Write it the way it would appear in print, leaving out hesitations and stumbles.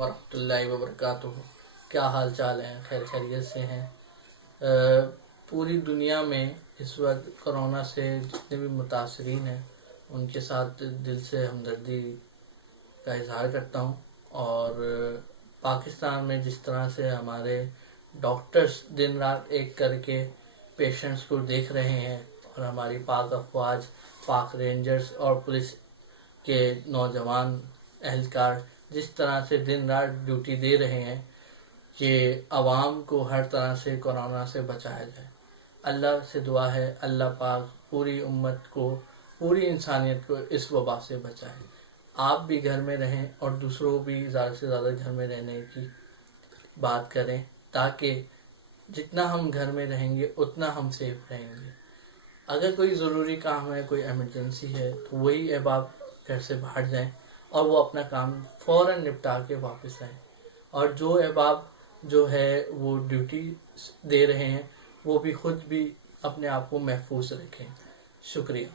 वरहमतुल्लाहि वबरकातुहू। क्या हाल चाल है? खैर खैरियत से हैं? पूरी दुनिया में इस वक्त कोरोना से जितने भी मुतासरीन हैं उनके साथ दिल से हमदर्दी का इजहार करता हूँ। और पाकिस्तान में जिस तरह से हमारे डॉक्टर्स दिन रात एक करके पेशेंट्स को देख रहे हैं और हमारी पाक अफवाज, पाक रेंजर्स और पुलिस के नौजवान एहलकार जिस तरह से दिन रात ड्यूटी दे रहे हैं कि आवाम को हर तरह से कोरोना से बचाया जाए। अल्लाह से दुआ है अल्लाह पाक पूरी उम्मत को, पूरी इंसानियत को इस वबा से बचाए। आप भी घर में रहें और दूसरों को भी ज़्यादा से ज़्यादा घर में रहने की बात करें, ताकि जितना हम घर में रहेंगे उतना हम सेफ रहेंगे। अगर कोई ज़रूरी काम है, कोई इमरजेंसी है, तो वही अहबाब घर से बाहर जाएं और वो अपना काम फ़ौरन निपटा के वापस आएँ। और जो अहबाब जो है वो ड्यूटी दे रहे हैं वो भी खुद भी अपने आप को महफूज रखें। शुक्रिया।